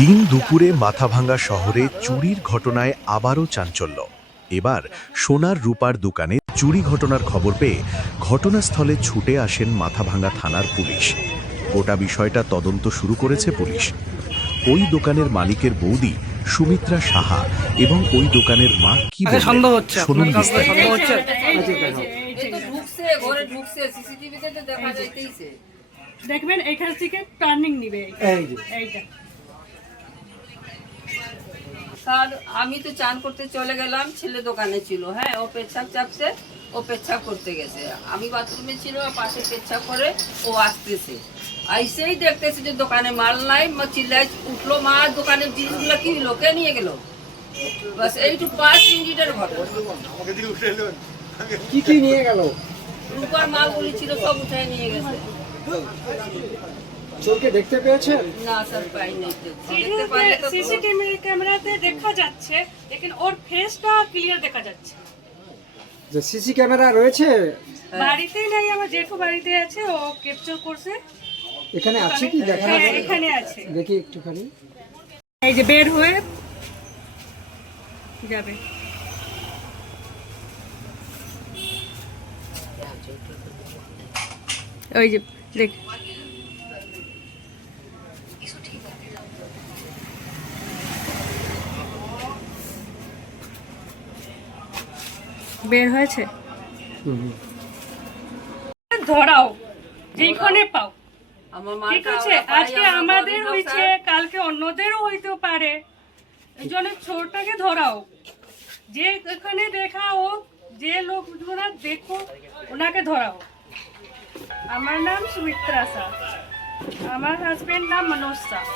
দিন দুপুরে মাথাভাঙ্গা শহরে চুরির ঘটনায় আবারও চাঞ্চল্য। এবার সোনার রূপার দোকানে চুরি ঘটনার খবর পেয়ে ঘটনাস্থলে ছুটে আসেন মাথাভাঙ্গা থানার পুলিশ। গোটা বিষয়টা তদন্ত শুরু করেছে পুলিশ। ওই দোকানের মালিকের বৌদি সুমিত্রা সাহা এবং ওই দোকানের মা কি সন্দেহ হচ্ছে শুনুন দেখবেন এখান থেকে টার্নিং নিবে। এইটা। স্যার আমি তো চান করতে চলে গেলাম ছেলে দোকানে ছিল। হ্যাঁ ও পেচ্ছাপ চাপছে ও পেচ্ছাপ করতে গেছে। আমি বাথরুমে ছিল পাশে পেচ্ছাপ করে ও আসতেছে। আইসেই দেখতেছি যে দোকানে মাল নাই মা চিল্লাই উঠল মা দোকানের জিনিসগুলো কি লোকে নিয়ে গেল? বাস এইটু পাঁচ মিনিটের ঘটনা। কি কি নিয়ে গেল? রূপার মালগুলি ছিল সব উঠায় নিয়ে গেছে। চোরকে দেখতে পেয়েছেন? না স্যার পাই নাই তো। দেখতে পারলে তো- সিসিটিভি ক্যামেরাতে দেখা যাচ্ছে লেকিন ওর ফেসটা ক্লিয়ার দেখা যাচ্ছে। যে সিসি ক্যামেরা রয়েছে? বাড়িতেই নাই আমার জেঠু বাড়িতে আছে ও ক্যাপচার করছে। এখানে আছে কি? দেখা হ্যাঁ যাচ্ছে। এখানে আছে। দেখি একটুখানি। এই যে বের হয়ে যাবে। ওই যে দেখ। বের হয়েছে। ধরাও যেখানে পাও। ঠিক আছে? আজকে আমাদের হয়েছে কালকে অন্যদেরও হইতে পারে। এই জন্য চোরটাকে ধরাও। যে এখানে দেখা হোক যে লোকগুলা দেখো ওনাকে ধরাও। আমার নাম সুমিত্রা শাহ আমার হাজবেন্ড নাম মনোজ শাহ